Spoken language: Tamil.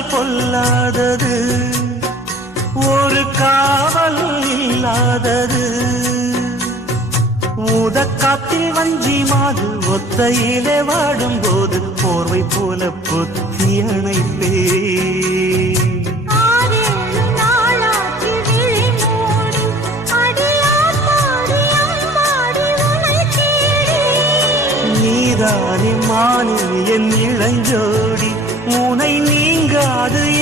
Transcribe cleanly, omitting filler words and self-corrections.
பொல்லாதது, ஒரு காவல் இல்லாதது. ஊதக்காத்தில் வஞ்சி மாது ஒத்தையிலே வாடும்போது போர்வை போல பொத்தி அணைப்பே. நீதானே மானே என் இளஞ்சோடி, உனை நீங்காது